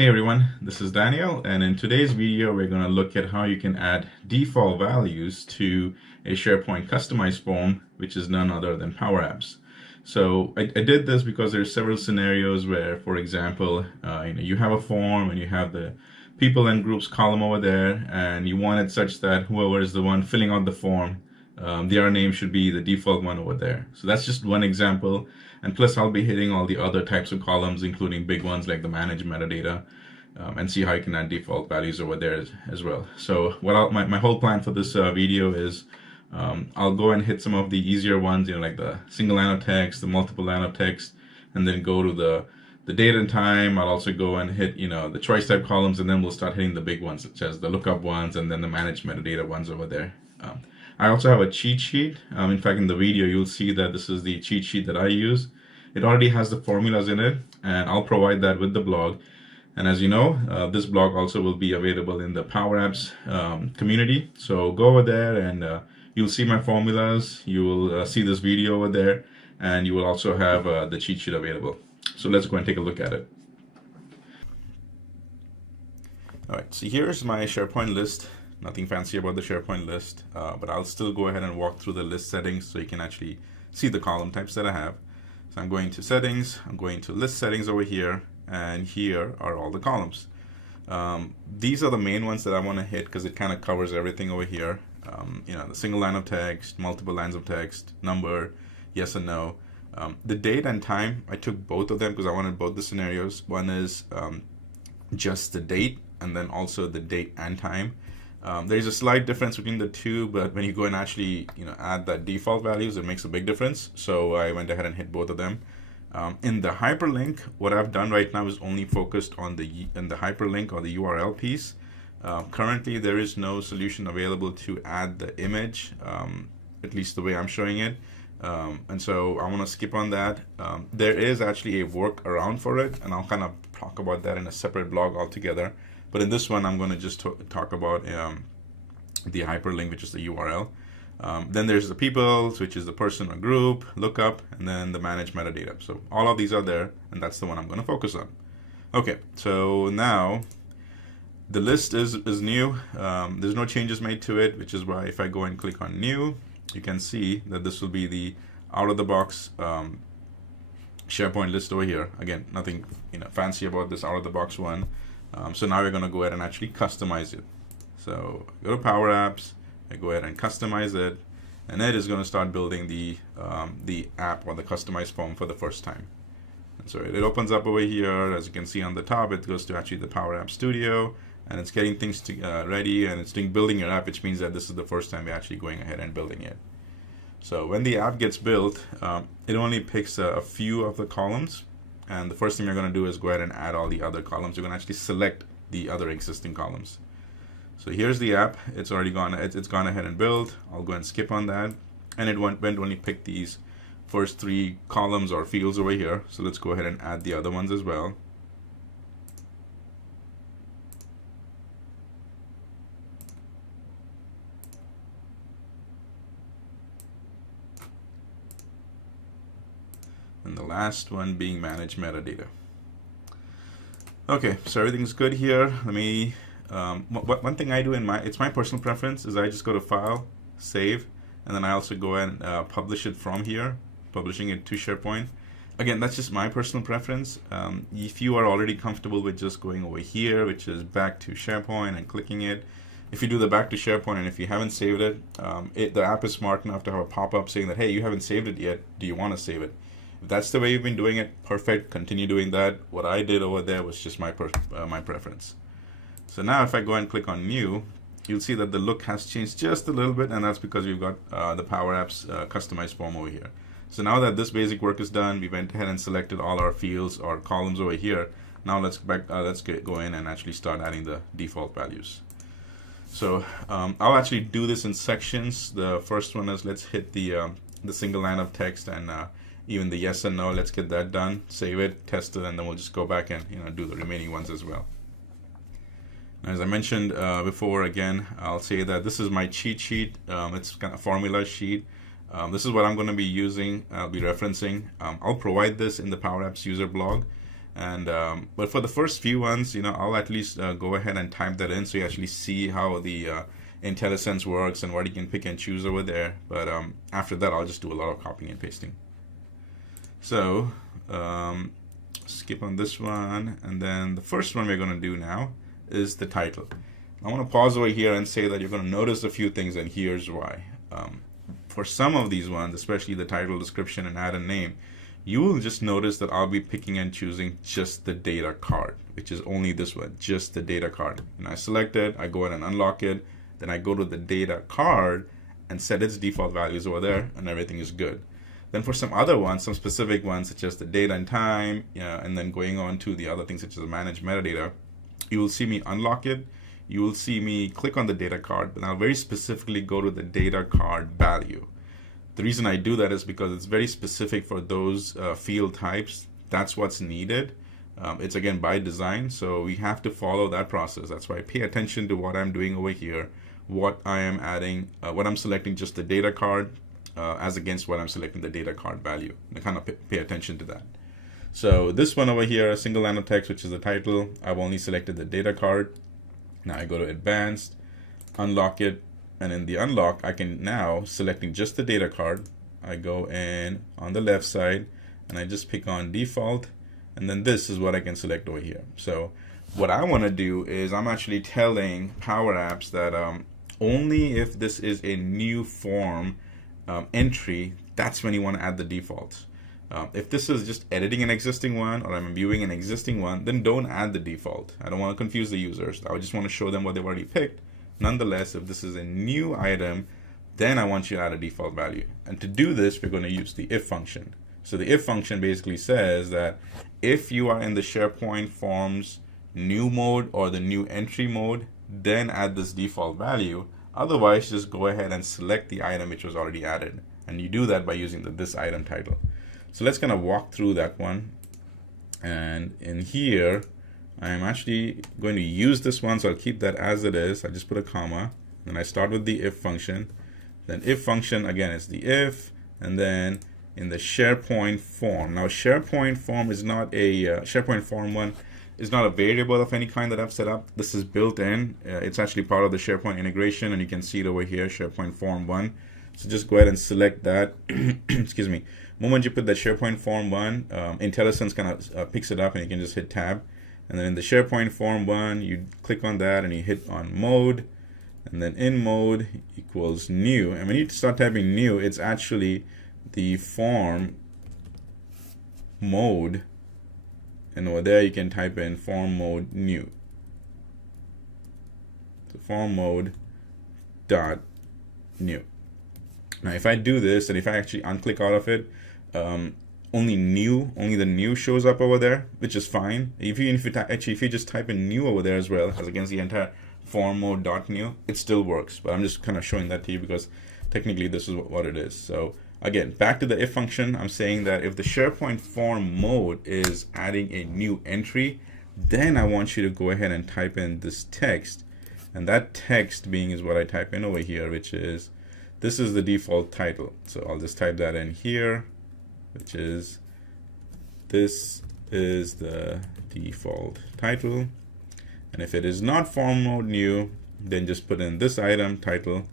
Hey everyone, this is Daniel, and in today's video we're going to look at how you can add default values to a SharePoint customized form, which is none other than Power Apps. So I did this because there's several scenarios where, for example, you have a form and you have the people and groups column over there, and you want it such that whoever is the one filling out the form, their name should be the default one over there. So that's just one example. And plus, I'll be hitting all the other types of columns, including big ones like the manage metadata, and see how you can add default values over there as well. So my whole plan for this video is I'll go and hit some of the easier ones, like the single line of text, the multiple line of text, and then go to the date and time. I'll also go and hit the choice type columns, and then we'll start hitting the big ones such as the lookup ones and then the manage metadata ones over there. I also have a cheat sheet. In fact, in the video, you'll see that this is the cheat sheet that I use. It already has the formulas in it, and I'll provide that with the blog. And as you know, this blog also will be available in the Power Apps community. So go over there and you'll see my formulas. You will see this video over there, and you will also have the cheat sheet available. So let's go and take a look at it. All right, so here's my SharePoint list. Nothing fancy about the SharePoint list, but I'll still go ahead and walk through the list settings so you can actually see the column types that I have. So I'm going to settings, I'm going to list settings over here, and here are all the columns. These are the main ones that I want to hit because it kind of covers everything over here. The single line of text, multiple lines of text, number, yes and no. The date and time, I took both of them because I wanted both the scenarios. One is just the date, and then also the date and time. There's a slight difference between the two, but when you go and actually add that default values, it makes a big difference. So I went ahead and hit both of them. In the hyperlink, what I've done right now is only focused on the hyperlink or the URL piece. Currently, there is no solution available to add the image, at least the way I'm showing it. And so I want to skip on that. There is actually a workaround for it, and I'll kind of talk about that in a separate blog altogether. But in this one, I'm going to just talk about the hyperlink, which is the URL. Then there's the people, which is the person or group, lookup, and then the manage metadata. So all of these are there, and that's the one I'm going to focus on. Okay, so now the list is new. There's no changes made to it, which is why if I go and click on new, you can see that this will be the out-of-the-box SharePoint list over here. Again, nothing fancy about this out-of-the-box one. So now we're going to go ahead and actually customize it. So go to Power Apps, I go ahead and customize it, and it is going to start building the app or the customized form for the first time. And so it opens up over here. As you can see on the top, it goes to actually the Power App Studio, and it's getting things ready, and it's building your app, which means that this is the first time we're actually going ahead and building it. So when the app gets built, it only picks a few of the columns. And the first thing you're going to do is go ahead and add all the other columns. You're going to actually select the other existing columns. So here's the app. It's already gone. It's gone ahead and built. I'll go and skip on that. And it went only pick these first three columns or fields over here. So let's go ahead and add the other ones as well. And the last one being manage metadata. Okay, so everything's good here. Let me, one thing I do it's my personal preference is I just go to File, Save, and then I also go and publish it from here, publishing it to SharePoint. Again, that's just my personal preference. If you are already comfortable with just going over here, which is back to SharePoint and clicking it, if you do the back to SharePoint and if you haven't saved it, the app is smart enough to have a pop-up saying that, hey, you haven't saved it yet. Do you want to save it? If that's the way you've been doing it, perfect. Continue doing that. What I did over there was just my preference. So now if I go and click on New, you'll see that the look has changed just a little bit, and that's because we've got the Power Apps customized form over here. So now that this basic work is done, we went ahead and selected all our fields or columns over here. Now let's go in and actually start adding the default values. So I'll actually do this in sections. The first one is let's hit the single line of text and even the yes and no. Let's get that done, save it, test it, and then we'll just go back and do the remaining ones as well. As I mentioned before, again, I'll say that this is my cheat sheet. It's kind of formula sheet. This is what I'm going to be using. I'll be referencing. I'll provide this in the Power Apps user blog. And but for the first few ones, I'll at least go ahead and type that in so you actually see how the IntelliSense works and what you can pick and choose over there. But after that, I'll just do a lot of copying and pasting. So skip on this one, and then the first one we're going to do now is the title. I want to pause over here and say that you're going to notice a few things, and here's why. For some of these ones, especially the title, description, and add a name, you will just notice that I'll be picking and choosing just the data card, which is only this one, just the data card. And I select it, I go ahead and unlock it, then I go to the data card and set its default values over there, and everything is good. Then for some other ones, some specific ones, such as the date and time, and then going on to the other things such as manage metadata, you will see me unlock it. You will see me click on the data card, but I'll very specifically go to the data card value. The reason I do that is because it's very specific for those field types. That's what's needed. It's again by design, so we have to follow that process. That's why I pay attention to what I'm doing over here, what I am adding, what I'm selecting just the data card, as against what I'm selecting the data card value. I kind of pay attention to that. So this one over here, a single line of text, which is the title, I've only selected the data card. Now I go to advanced, unlock it, and in the unlock, I can now, selecting just the data card, I go in on the left side and I just pick on default, and then this is what I can select over here. So what I want to do is I'm actually telling Power Apps that only if this is a new form entry, that's when you want to add the defaults. If this is just editing an existing one or I'm viewing an existing one, then don't add the default. I don't want to confuse the users. I just want to show them what they've already picked. Nonetheless, if this is a new item, then I want you to add a default value. And to do this, we're going to use the if function. So the if function basically says that if you are in the SharePoint Forms new mode or the new entry mode, then add this default value. Otherwise, just go ahead and select the item which was already added. And you do that by using this item title. So let's kind of walk through that one. And in here, I am actually going to use this one, so I'll keep that as it is. I just put a comma. Then I start with the if function. Then if function, again, is the if. And then in the SharePoint form. Now, SharePoint form is not a, SharePoint form one is not a variable of any kind that I've set up. This is built in. It's actually part of the SharePoint integration, and you can see it over here, SharePoint form 1. So just go ahead and select that. Excuse me. The moment you put the SharePoint form 1, IntelliSense kind of picks it up, and you can just hit tab. And then in the SharePoint form 1, you click on that and you hit on mode. And then in mode equals new. And when you start typing new, it's actually the form mode. And over there, you can type in form mode new. So form mode dot new. Now, if I do this, and if I actually unclick out of it, only the new shows up over there, which is fine. If you just type in new over there as well as against the entire form mode dot new, it still works. But I'm just kind of showing that to you because technically this is what it is. So again, back to the if function, I'm saying that if the SharePoint form mode is adding a new entry, then I want you to go ahead and type in this text. And that text being is what I type in over here, which is, this is the default title. So I'll just type that in here, which is, this is the default title. And if it is not form mode new, then just put in this item title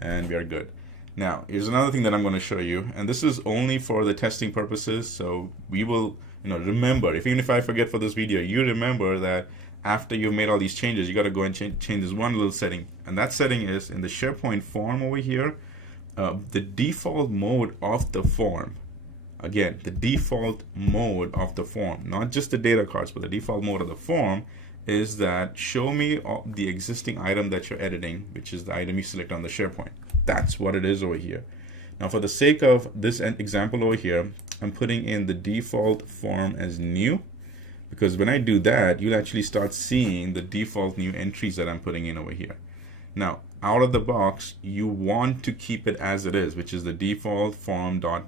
and we are good. Now, here's another thing that I'm going to show you, and this is only for the testing purposes. So we will, remember, even if I forget for this video, you remember that after you've made all these changes, you got to go and change this one little setting. And that setting is in the SharePoint form over here, the default mode of the form. Again, the default mode of the form, not just the data cards, but the default mode of the form is that show me the existing item that you're editing, which is the item you select on the SharePoint. That's what it is over here. Now, for the sake of this example over here, I'm putting in the default form as new, because when I do that, you'll actually start seeing the default new entries that I'm putting in over here. Now, out of the box, you want to keep it as it is, which is the default form dot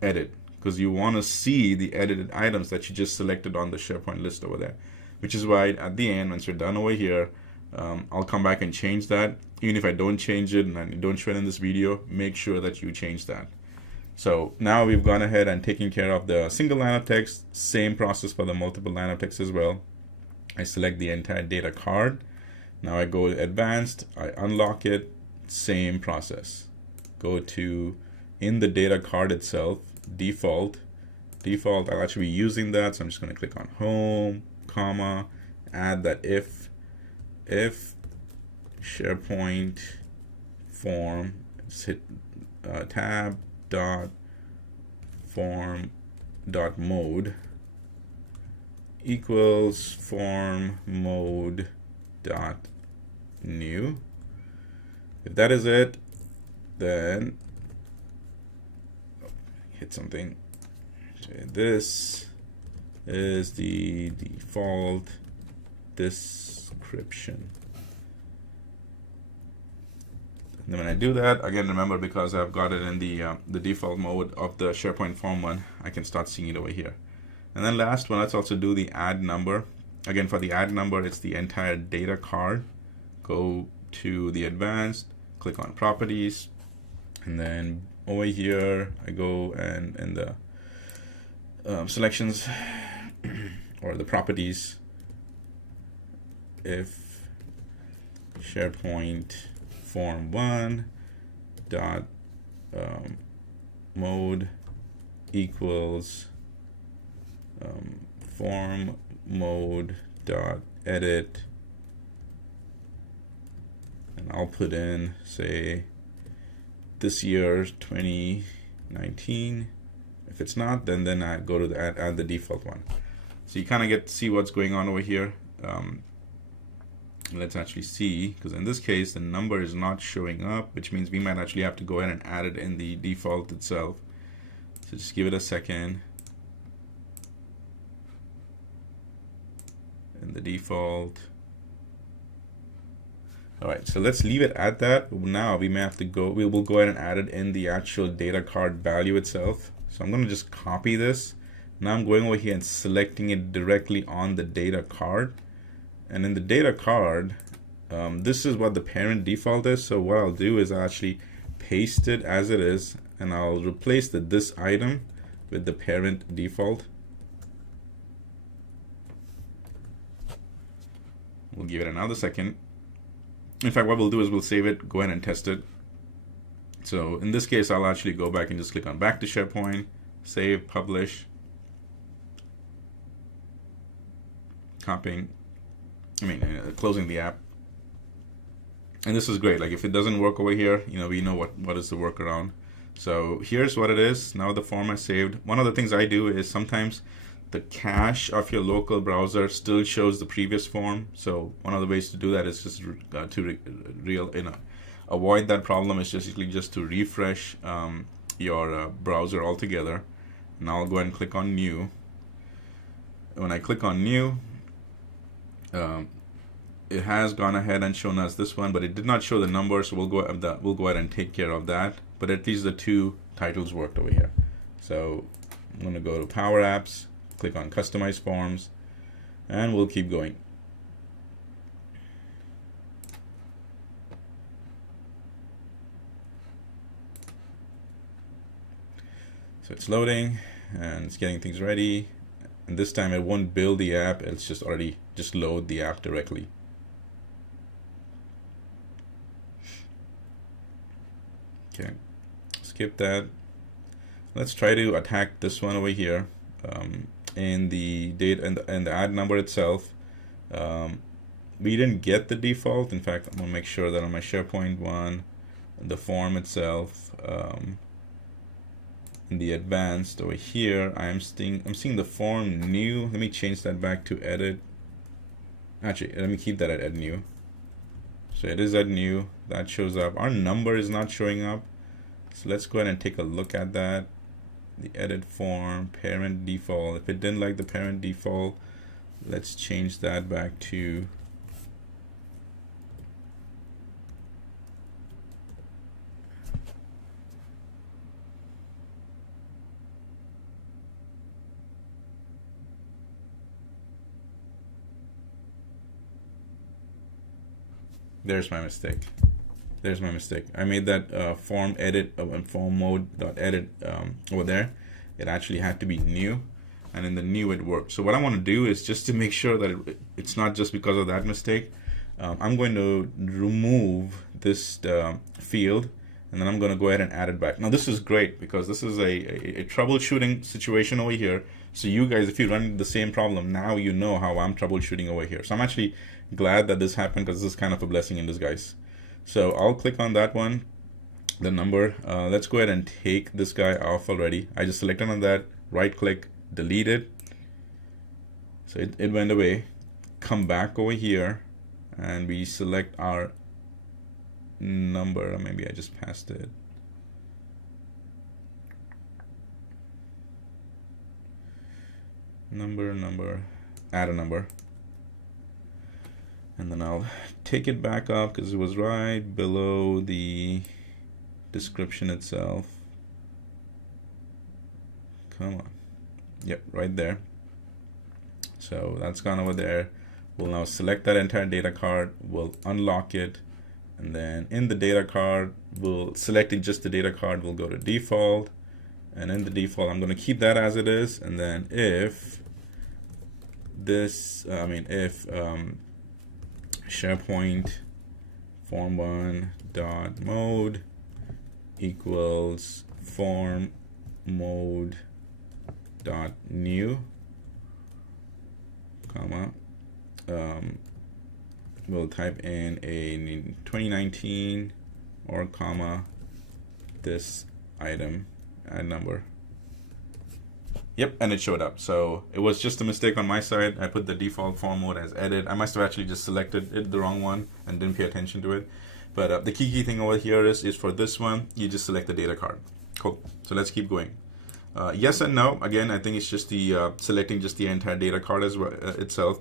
edit, because you want to see the edited items that you just selected on the SharePoint list over there, which is why at the end, once you're done over here, I'll come back and change that. Even if I don't change it and I don't show it in this video, make sure that you change that. So now we've gone ahead and taken care of the single line of text. Same process for the multiple line of text as well. I select the entire data card. Now I go advanced, I unlock it, same process. Go to in the data card itself, default, I'll actually be using that, so I'm just going to click on home, comma, add that if SharePoint form, just hit tab dot form dot mode equals form mode dot new. If that is it, then hit something. This is the default description. And then when I do that, again, remember, because I've got it in the default mode of the SharePoint form one, I can start seeing it over here. And then last one, let's also do the add number. Again, for the add number, it's the entire data card. Go to the advanced, click on properties, and then over here, I go and in the selections or the properties, if SharePoint form one dot mode equals form mode dot edit, and I'll put in, say, this year 2019. If it's not, then I go to the add the default one. So you kind of get to see what's going on over here. Let's actually see, because in this case the number is not showing up, which means we might actually have to go ahead and add it in the default itself. So just give it a second. In the default. Alright, so let's leave it at that. Now we may have to go, we will go ahead and add it in the actual data card value itself. So I'm going to just copy this. Now I'm going over here and selecting it directly on the data card. And in the data card, this is what the parent default is. So what I'll do is I'll actually paste it as it is, and I'll replace this item with the parent default. We'll give it another second. In fact, what we'll do is we'll save it, go ahead and test it. So in this case, I'll actually go back and just click on back to SharePoint, save, publish, closing the app. And this is great. Like if it doesn't work over here, we know what is the workaround. So here's what it is. Now the form is saved. One of the things I do is sometimes the cache of your local browser still shows the previous form. So one of the ways to do that is just avoid that problem. Is basically just to refresh your browser altogether. Now I'll go ahead and click on new. When I click on new, it has gone ahead and shown us this one, but it did not show the number, so we'll go ahead and take care of that. But at least the two titles worked over here. So I'm going to go to Power Apps, click on Customize Forms, and we'll keep going. So it's loading and it's getting things ready. And this time it won't build the app, it's just already load the app directly. Okay, skip that. Let's try to attack this one over here. In the date and the add number itself, we didn't get the default. In fact, I'm gonna make sure that on my SharePoint one, the form itself, in the advanced over here, I'm seeing the form new. Let me change that back to edit. Actually, let me keep that at add new. So it is add new. That shows up. Our number is not showing up. So let's go ahead and take a look at that. The edit form, parent default. If it didn't like the parent default, let's change that back to there's my mistake. There's my mistake. I made that form edit and form mode dot edit over there. It actually had to be new, and in the new it worked. So what I want to do is just to make sure that it's not just because of that mistake. I'm going to remove this field, and then I'm going to go ahead and add it back. Now this is great because this is a troubleshooting situation over here. So you guys, if you run into the same problem, now you know how I'm troubleshooting over here. So I'm actually glad that this happened because this is kind of a blessing in disguise. So I'll click on that one, the number. Let's go ahead and take this guy off already. I just selected on that, right click, delete it. So it went away. Come back over here, and we select our number. Maybe I just passed it. Number, add a number. And then I'll take it back up because it was right below the description itself. Come on. Yep, right there. So that's gone over there. We'll now select that entire data card, we'll unlock it, and then in the data card, selecting just the data card, we'll go to default, and in the default, I'm going to keep that as it is, and then if SharePoint form1 dot mode equals form mode dot new, comma, we'll type in a 2019 or comma this item, add number. Yep, and it showed up. So it was just a mistake on my side. I put the default form mode as edit. I must have actually just selected it the wrong one and didn't pay attention to it. But the key thing over here is for this one, you just select the data card. Cool. So let's keep going. Yes and no. Again, I think it's just the selecting just the entire data card as well, itself.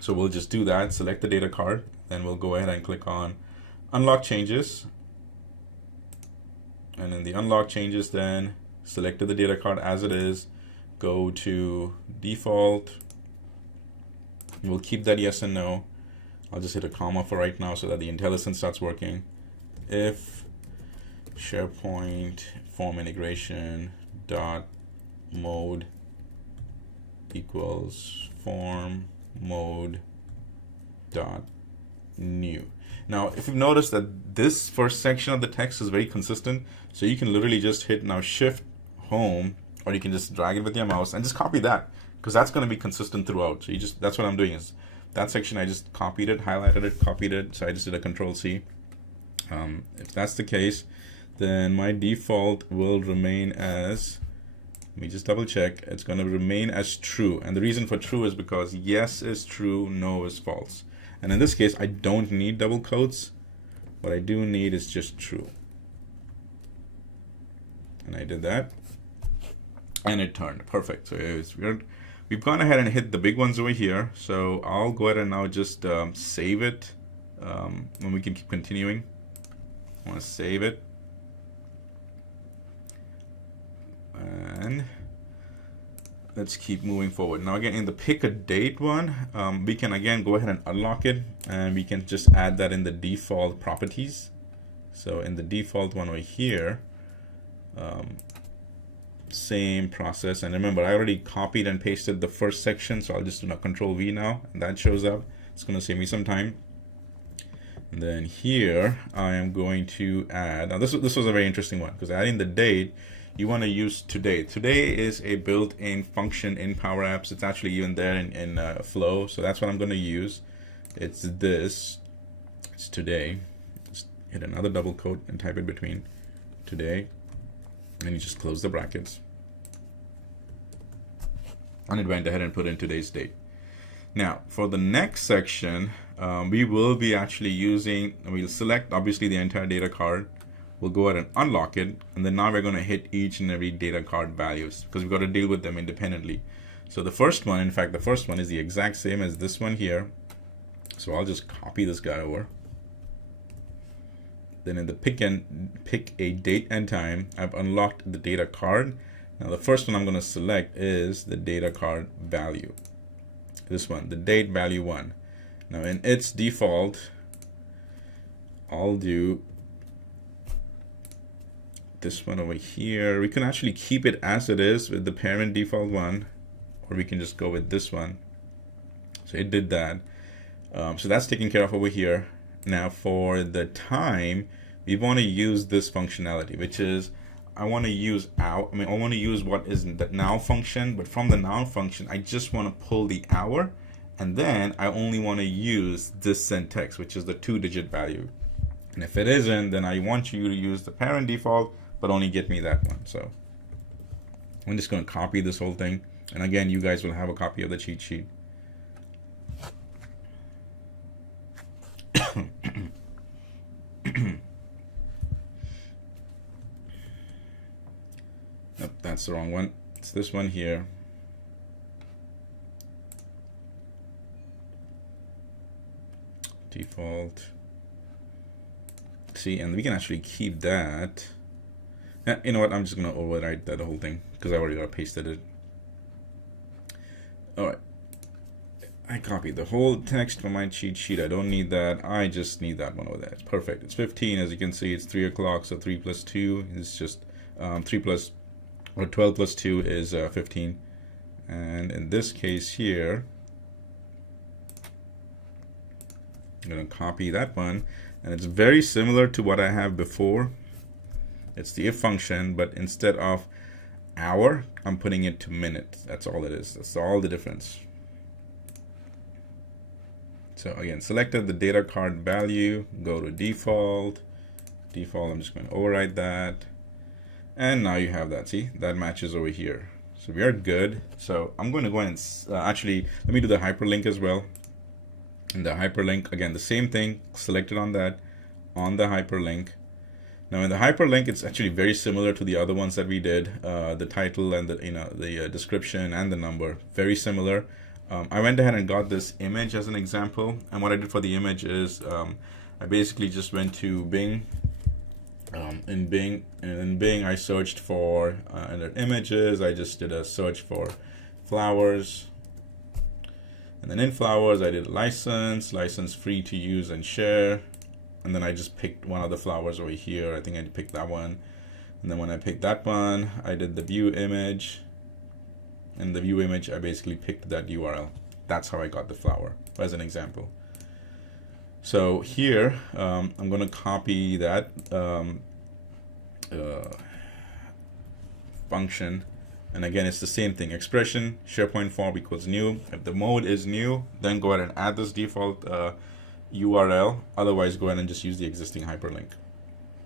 So we'll just do that, select the data card, then we'll go ahead and click on unlock changes. And in the unlock changes, then select the data card as it is, go to default. We'll keep that yes and no. I'll just hit a comma for right now so that the IntelliSense starts working. If SharePoint form integration dot mode equals form mode dot new. Now, if you've noticed that this first section of the text is very consistent, so you can literally just hit now Shift Home, or you can just drag it with your mouse and just copy that, because that's going to be consistent throughout. So that's what I'm doing is that section I just copied it, highlighted it, copied it. So I just did a Control C. If that's the case, then my default will remain as, let me just double check, it's going to remain as true. And the reason for true is because yes is true, no is false. And in this case, I don't need double quotes. What I do need is just true. And I did that. And it turned perfect. So we've gone ahead and hit the big ones over here. So I'll go ahead and now just save it. And we can keep continuing. I want to save it. And let's keep moving forward. Now again, in the pick a date one, we can again go ahead and unlock it, and we can just add that in the default properties. So in the default one over here, same process. And remember, I already copied and pasted the first section, so I'll just do a Control V now, and that shows up. It's going to save me some time. And then here I am going to add, now this was a very interesting one, because adding the date, you want to use today. Today is a built-in function in Power Apps. It's actually even there in Flow. So that's what I'm going to use. It's this. It's today. Just hit another double quote and type it between today. And you just close the brackets. And it went ahead and put in today's date. Now, for the next section, we will be actually using, we'll select obviously the entire data card. We'll go ahead and unlock it, and then now we're going to hit each and every data card values, because we've got to deal with them independently. So the first one, in fact, the first one is the exact same as this one here. So I'll just copy this guy over. Then in the pick a date and time, I've unlocked the data card. Now the first one I'm going to select is the data card value. This one, the date value 1. Now in its default, I'll do this one over here. We can actually keep it as it is with the parent default one, or we can just go with this one. So it did that. So that's taken care of over here. Now for the time, we want to use this functionality, which is I want to use I want to use what is the now function, but from the now function, I just want to pull the hour, and then I only want to use this syntax, which is the 2-digit value. And if it isn't, then I want you to use the parent default, but only get me that one. So I'm just going to copy this whole thing. And again, you guys will have a copy of the cheat sheet. Nope, that's the wrong one. It's this one here. Default. See, and we can actually keep that. You know what? I'm just going to overwrite that whole thing because I already got pasted it. All right. I copied the whole text from my cheat sheet. I don't need that. I just need that one over there. It's perfect. It's 15. As you can see, it's 3 o'clock. So 3 plus 2 is just 12 plus 2 is 15. And in this case here, I'm going to copy that one. And it's very similar to what I have before. It's the if function, but instead of hour, I'm putting it to minute. That's all it is. That's all the difference. So again, selected the data card value, go to default. Default, I'm just going to override that. And now you have that. See, that matches over here. So we are good. So I'm going to go ahead and actually, let me do the hyperlink as well. In the hyperlink, again, the same thing, selected on that, on the hyperlink. Now in the hyperlink, it's actually very similar to the other ones that we did. The title and the description and the number, very similar. I went ahead and got this image as an example. And what I did for the image is I basically just went to Bing. In Bing, I searched for under images. I just did a search for flowers. And then in flowers, I did license free to use and share. And then I just picked one of the flowers over here. I think I picked that one. And then when I picked that one, I did the view image. And the view image, I basically picked that URL. That's how I got the flower, as an example. So here, I'm going to copy that function. And again, it's the same thing. Expression, SharePoint form equals new. If the mode is new, then go ahead and add this default URL. Otherwise, go ahead and just use the existing hyperlink.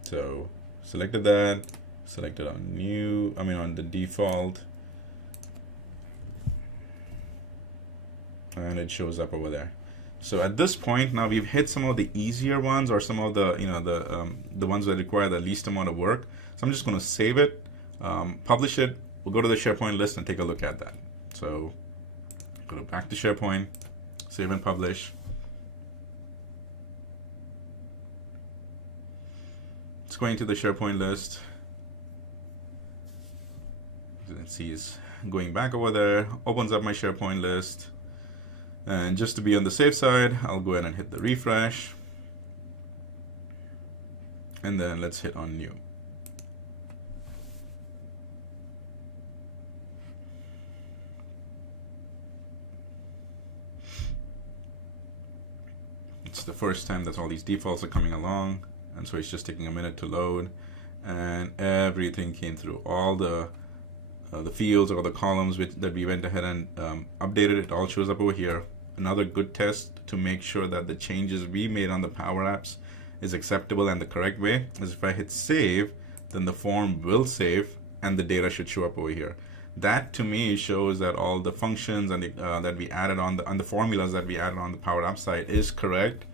So selected that, selected on new, on the default. And it shows up over there. So at this point, now we've hit some of the easier ones, or some of the the ones that require the least amount of work. So I'm just going to save it, publish it. We'll go to the SharePoint list and take a look at that. So go back to SharePoint, save and publish. It's going to the SharePoint list. As you can see, it's going back over there, opens up my SharePoint list. And just to be on the safe side, I'll go ahead and hit the refresh. And then let's hit on new. It's the first time that all these defaults are coming along. And so it's just taking a minute to load. And everything came through. All the fields or the columns that we went ahead and updated, it all shows up over here. Another good test to make sure that the changes we made on the Power Apps is acceptable and the correct way is if I hit save, then the form will save and the data should show up over here. That to me shows that all the functions and that we added on the formulas that we added on the Power Apps site is correct.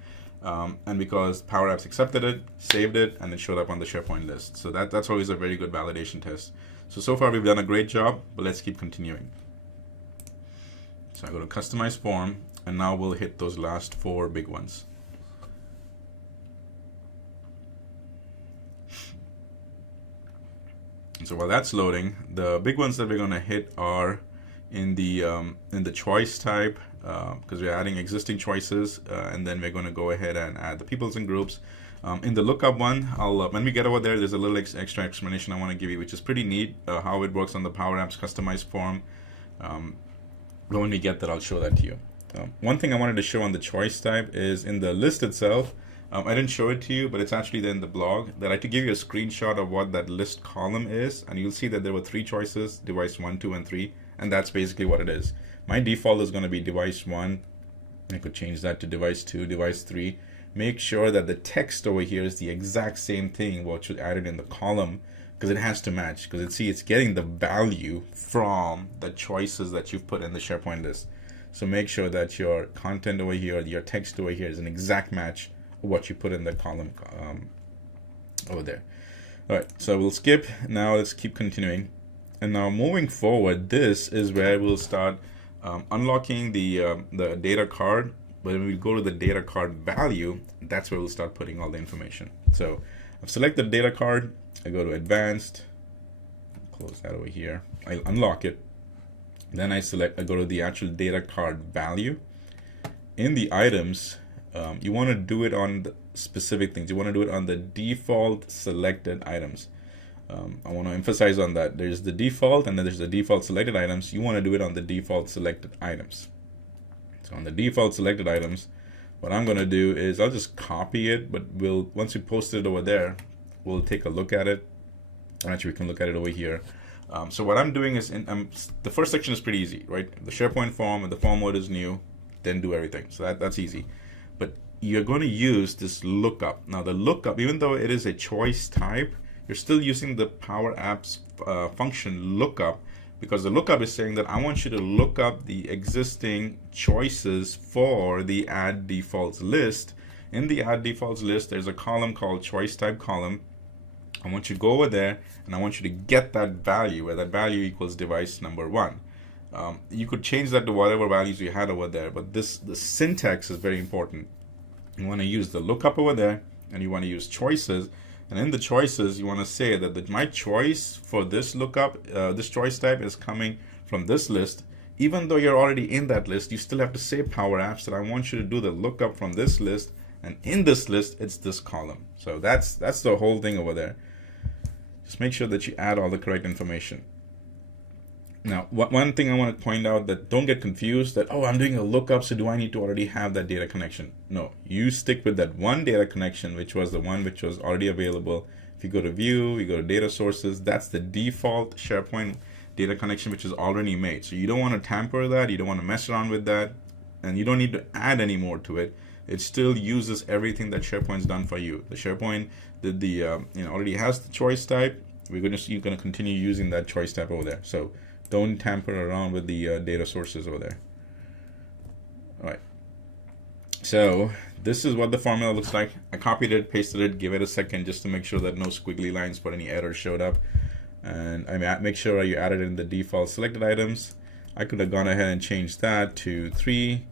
And because Power Apps accepted it, saved it, and it showed up on the SharePoint list. So that's always a very good validation test. So far we've done a great job, but let's keep continuing. So I go to customize form, and now we'll hit those last 4 big ones. And so while that's loading, the big ones that we're going to hit are in the choice type, because we're adding existing choices, and then we're going to go ahead and add the peoples and groups. In the lookup one, when we get over there, there's a little extra explanation I want to give you, which is pretty neat, how it works on the Power Apps customized form. But when we get there, I'll show that to you. One thing I wanted to show on the choice type is in the list itself. I didn't show it to you, but it's actually there in the blog. That I like to give you a screenshot of what that list column is, and you'll see that there were 3 choices: device 1, 2, and 3, and that's basically what it is. My default is going to be device 1. I could change that to device 2, device 3. Make sure that the text over here is the exact same thing what you added in the column, because it has to match, because it's getting the value from the choices that you've put in the SharePoint list. So make sure that your content over here, your text over here, is an exact match of what you put in the column over there. All right, so we'll skip. Now let's keep continuing. And now moving forward, this is where we'll start unlocking the data card. But when we go to the data card value, that's where we'll start putting all the information. So I've selected data card. I go to advanced, close that over here. I unlock it. Then I go to the actual data card value. In the items, you want to do it on the specific things. You want to do it on the default selected items. I want to emphasize on that. There's the default, and then there's the default selected items. You want to do it on the default selected items. So on the default selected items, what I'm going to do is I'll just copy it, but once we post it over there, we'll take a look at it. Actually, we can look at it over here. So what I'm doing is, the first section is pretty easy, right? The SharePoint form, and the form mode is new, then do everything. So that's easy. But you're going to use this lookup. Now the lookup, even though it is a choice type, you're still using the Power Apps function lookup, because the lookup is saying that I want you to look up the existing choices for the add defaults list. In the add defaults list, there's a column called choice type column. I want you to go over there, and I want you to get that value, where that value equals device number 1. You could change that to whatever values you had over there, but the syntax is very important. You want to use the lookup over there, and you want to use choices. And in the choices, you want to say that my choice for this lookup, this choice type, is coming from this list. Even though you're already in that list, you still have to say Power Apps that I want you to do the lookup from this list, and in this list, it's this column. So that's the whole thing over there. Just make sure that you add all the correct information. Now, one thing I want to point out, that don't get confused that, oh, I'm doing a lookup, so do I need to already have that data connection? No, you stick with that one data connection, which was the one which was already available. If you go to view, you go to data sources, that's the default SharePoint data connection, which is already made. So you don't want to tamper that, you don't want to mess around with that, and you don't need to add any more to it. It still uses everything that SharePoint's done for you. The SharePoint did already has the choice type. You're going to continue using that choice type over there. So don't tamper around with the data sources over there. All right. So this is what the formula looks like. I copied it, pasted it, give it a second just to make sure that no squiggly lines for any errors showed up. And I make sure you added in the default selected items. I could have gone ahead and changed that to 3.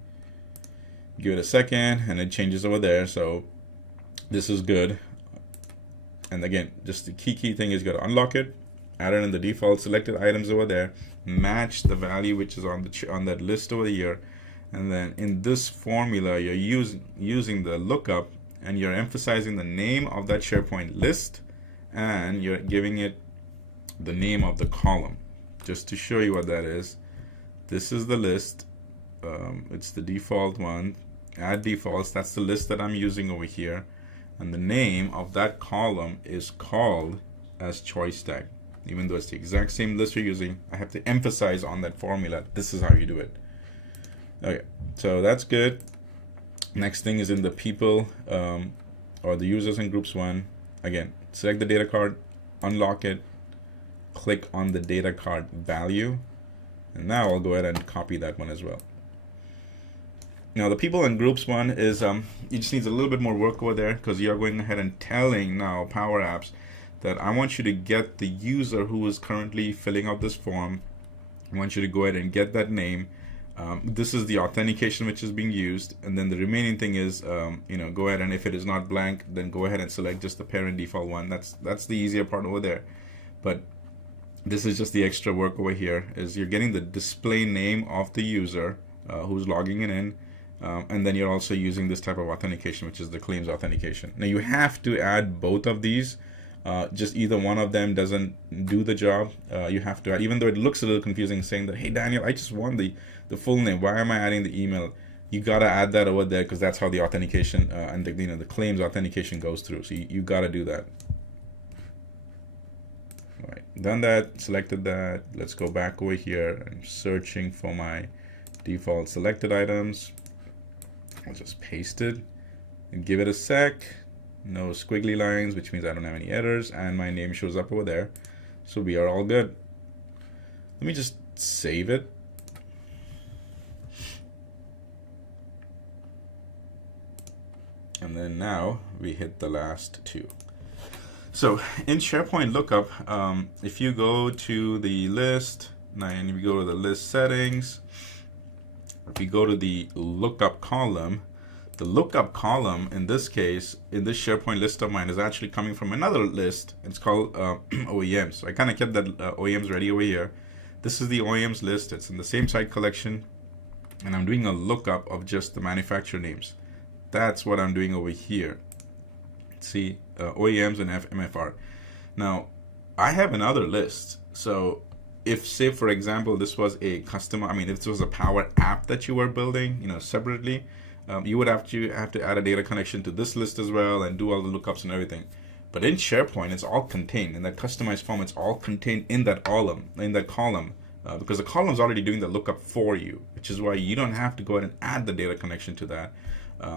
Give it a second, and it changes over there. So this is good. And again, just the key thing is you got to unlock it, add it in the default selected items over there, match the value which is on that list over here, and then in this formula you're using the lookup, and you're emphasizing the name of that SharePoint list, and you're giving it the name of the column. Just to show you what that is, this is the list. It's the default one. Add defaults, that's the list that I'm using over here, and the name of that column is called as choice tag. Even though it's the exact same list you're using, I have to emphasize on that formula, this is how you do it. Okay, so that's good. Next thing is in the people or the users and groups one. Again, select the data card, unlock it, click on the data card value, and now I'll go ahead and copy that one as well. Now the people and groups one is it just needs a little bit more work over there, because you're going ahead and telling now Power Apps that I want you to get the user who is currently filling out this form. I want you to go ahead and get that name. This is the authentication which is being used, and then the remaining thing is go ahead and if it is not blank, then go ahead and select just the parent default one. That's the easier part over there. But this is just the extra work over here, is you're getting the display name of the user who's logging it in. And then you're also using this type of authentication, which is the claims authentication. Now you have to add both of these. Just either one of them doesn't do the job. You have to add, even though it looks a little confusing saying that, hey Daniel, I just want the full name. Why am I adding the email? You gotta add that over there because that's how the authentication and the claims authentication goes through. So you gotta do that. All right, done that, selected that. Let's go back over here. I'm searching for my default selected items. I'll just paste it and give it a sec. No squiggly lines, which means I don't have any errors, and my name shows up over there. So we are all good. Let me just save it. And then now we hit the last two. So in SharePoint lookup, if you go to the list, and we go to the list settings, if you go to the lookup column, the lookup column in this case, in this SharePoint list of mine, is actually coming from another list. It's called OEMs. So I kind of kept that OEMs ready over here. This is the OEMs list. It's in the same site collection, and I'm doing a lookup of just the manufacturer names. That's what I'm doing over here. See, OEMs and MFR. Now, I have another list. So if, say, for example, this was a customer, I mean, if this was a Power App that you were building, separately, you would have to add a data connection to this list as well and do all the lookups and everything. But in SharePoint, it's all contained in that customized form. It's all contained in that column, because the column is already doing the lookup for you, which is why you don't have to go ahead and add the data connection to that.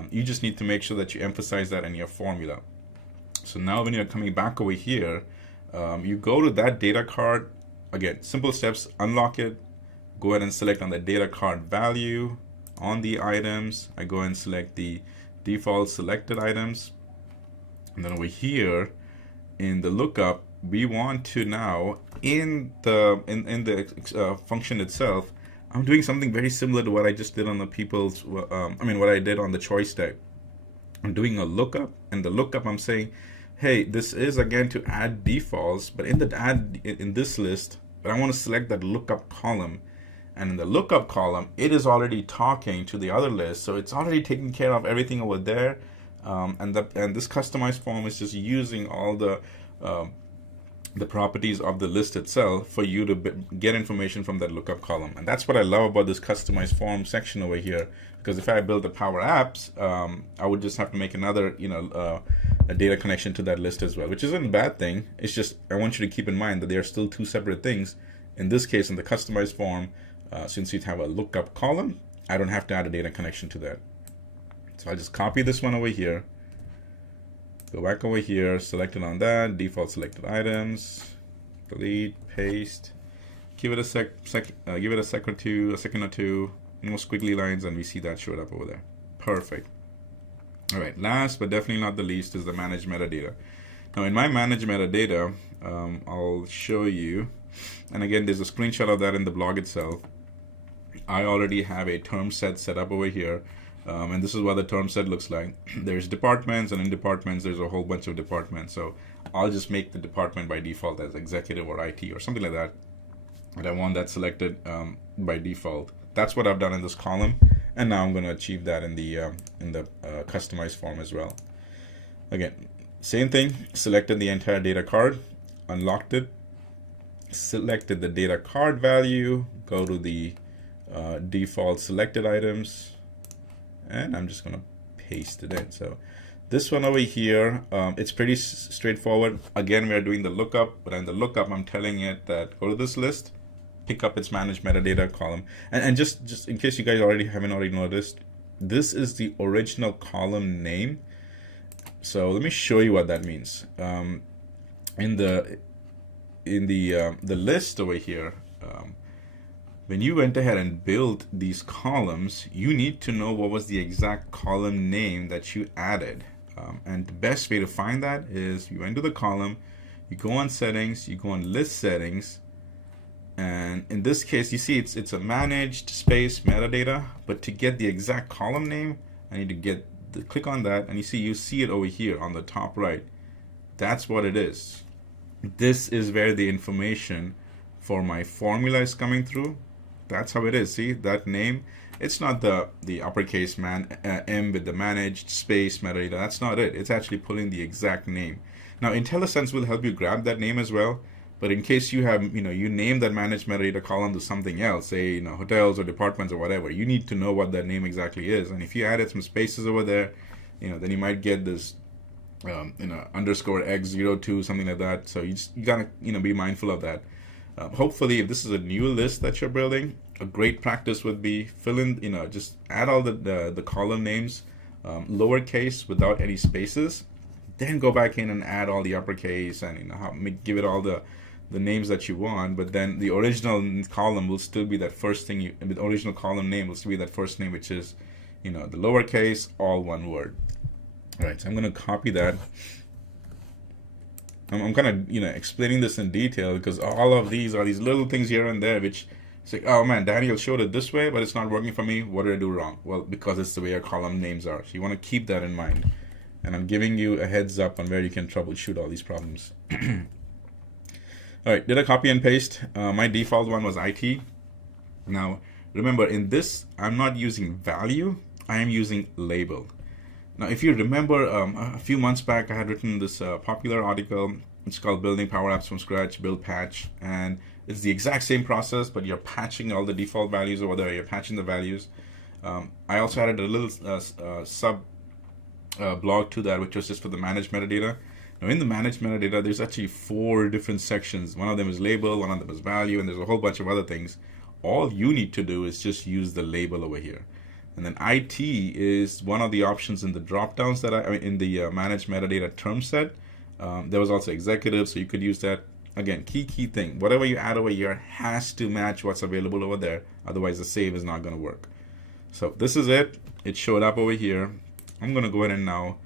You just need to make sure that you emphasize that in your formula. So now when you're coming back over here, you go to that data card. Again, simple steps: unlock it, go ahead and select on the data card value. On the items, I go and select the default selected items. And then over here in the lookup, we want to now in the function itself, I'm doing something very similar to what I just did on the people's, what I did on the choice tag. I'm doing a lookup, and the lookup I'm saying, hey, this is again to add defaults, but in this list, but I want to select that lookup column. And in the lookup column, it is already talking to the other list, so it's already taking care of everything over there. And this customized form is just using all the properties of the list itself for you to get information from that lookup column. And that's what I love about this customized form section over here, because if I build the Power Apps, I would just have to make another a data connection to that list as well, which isn't a bad thing. It's just I want you to keep in mind that they are still two separate things. In this case, in the customized form, since you have a lookup column, I don't have to add a data connection to that. So I'll just copy this one over here, go back over here, select it on that, default selected items, delete, paste, give it a second or two, no squiggly lines, and we see that showed up over there. Perfect. All right, last but definitely not the least is the manage metadata. Now in my manage metadata, I'll show you, and again, there's a screenshot of that in the blog itself. I already have a term set up over here. And this is what the term set looks like. There's departments, and in departments, there's a whole bunch of departments. So I'll just make the department by default as executive or IT or something like that. And I want that selected by default. That's what I've done in this column. And now I'm going to achieve that in the customized form as well. Again, same thing, selected the entire data card, unlocked it, selected the data card value, go to the default selected items, and I'm just going to paste it in. So this one over here, it's pretty straightforward. Again, we are doing the lookup, but in the lookup, I'm telling it that go to this list, pick up its manage metadata column. And just in case you guys haven't already noticed, this is the original column name. So let me show you what that means. In the list over here, when you went ahead and built these columns, you need to know what was the exact column name that you added. And the best way to find that is you enter the column, you go on settings, you go on list settings, and in this case, you see it's a managed space metadata, but to get the exact column name, I need to click on that, and you see it over here on the top right. That's what it is. This is where the information for my formula is coming through. That's how it is. See that name? It's not the uppercase M with the managed space metadata. That's not it. It's actually pulling the exact name. Now, IntelliSense will help you grab that name as well. But in case you have, you name that managed metadata column to something else, say, hotels or departments or whatever, you need to know what that name exactly is. And if you added some spaces over there, then you might get this, underscore x02, something like that. So you gotta, be mindful of that. Hopefully, if this is a new list that you're building, a great practice would be fill in, just add all the column names, lowercase without any spaces, then go back in and add all the uppercase and give it all the names that you want. But then the original column will still be that first thing. The original column name will still be that first name, which is, the lowercase, all one word. All right, so I'm going to copy that. I'm kind of, explaining this in detail because all of these are these little things here and there, which it's like, oh man, Daniel showed it this way, but it's not working for me. What did I do wrong? Well, because it's the way our column names are. So you want to keep that in mind. And I'm giving you a heads up on where you can troubleshoot all these problems. All right, did I copy and paste? My default one was IT. Now, remember, in this, I'm not using value. I am using label. Now, if you remember, a few months back, I had written this popular article. It's called Building Power Apps from Scratch, Build Patch. And it's the exact same process, but you're patching all the default values over there. You're patching the values. I also added a little sub blog to that, which was just for the managed metadata. Now, in the managed metadata, there's actually 4 different sections. One of them is label, one of them is value, and there's a whole bunch of other things. All you need to do is just use the label over here. And then IT is one of the options in the drop-downs that in the managed metadata term set. There was also executive, so you could use that. Again, key thing, whatever you add over here has to match what's available over there. Otherwise, the save is not going to work. So this is it. It showed up over here. I'm going to go ahead and now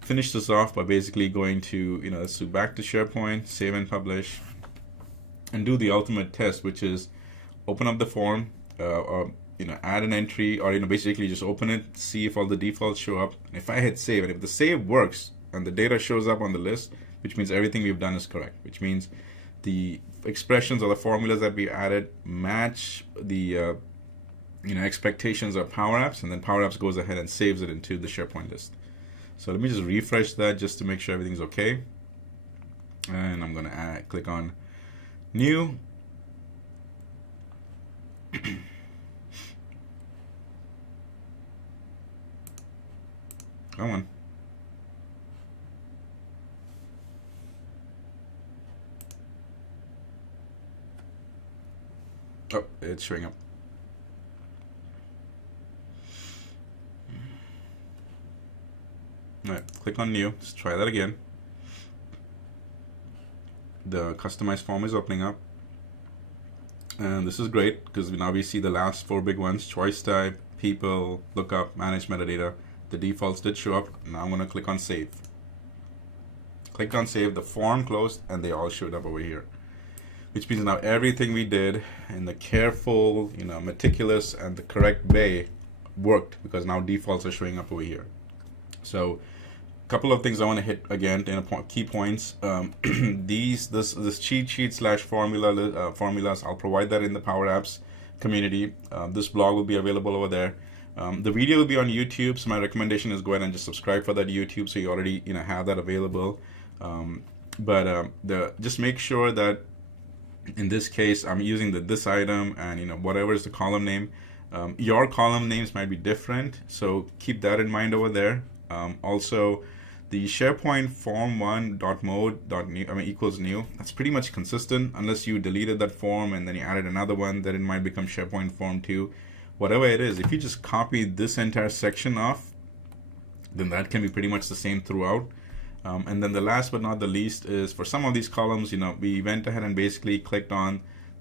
finish this off by basically going to, let's do back to SharePoint, save and publish, and do the ultimate test, which is open up the form, or add an entry, or basically just open it, see if all the defaults show up. And if I hit save, and if the save works and the data shows up on the list, which means everything we've done is correct, which means the expressions or the formulas that we added match the expectations of Power Apps, and then Power Apps goes ahead and saves it into the SharePoint list. So let me just refresh that just to make sure everything's okay. And I'm going to click on New. Come on. Oh, it's showing up. All right, click on New. Let's try that again. The customized form is opening up. And this is great because now we see the last 4 big ones: choice type, people, lookup, manage metadata. The defaults did show up. Now I'm going to click on Save. Click on Save, the form closed, and they all showed up over here. Which means now everything we did in the careful, meticulous, and the correct way worked, because now defaults are showing up over here. So, a couple of things I want to hit again, key points. This cheat sheet / formulas, I'll provide that in the Power Apps community. This blog will be available over there. The video will be on YouTube, so my recommendation is go ahead and just subscribe for that YouTube, so you already have that available. Just make sure that in this case I'm using this item, and whatever is the column name. Your column names might be different, so keep that in mind over there. Also, the SharePoint form1.mode.new equals new. That's pretty much consistent unless you deleted that form and then you added another one, then it might become SharePoint form2. Whatever it is, if you just copy this entire section off, then that can be pretty much the same throughout. And then the last but not the least is for some of these columns, we went ahead and basically clicked on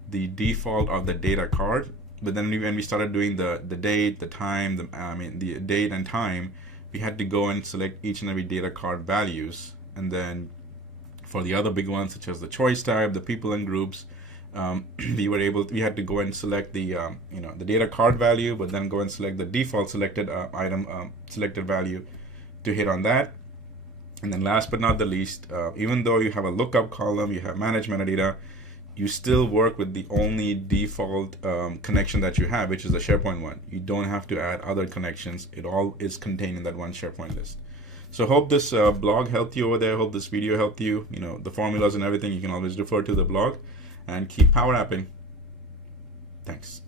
the default of the data card. But then when we started doing the date, the time, the date and time, we had to go and select each and every data card values. And then for the other big ones, such as the choice type, the people and groups, we had to go and select the the data card value, but then go and select the default selected selected value to hit on that. And then last but not the least, even though you have a lookup column, you have managed metadata, you still work with the only default connection that you have, which is the SharePoint one. You don't have to add other connections. It all is contained in that one SharePoint list. So hope this blog helped you over there. Hope this video helped you. You know, the formulas and everything, you can always refer to the blog, and keep power apping. Thanks.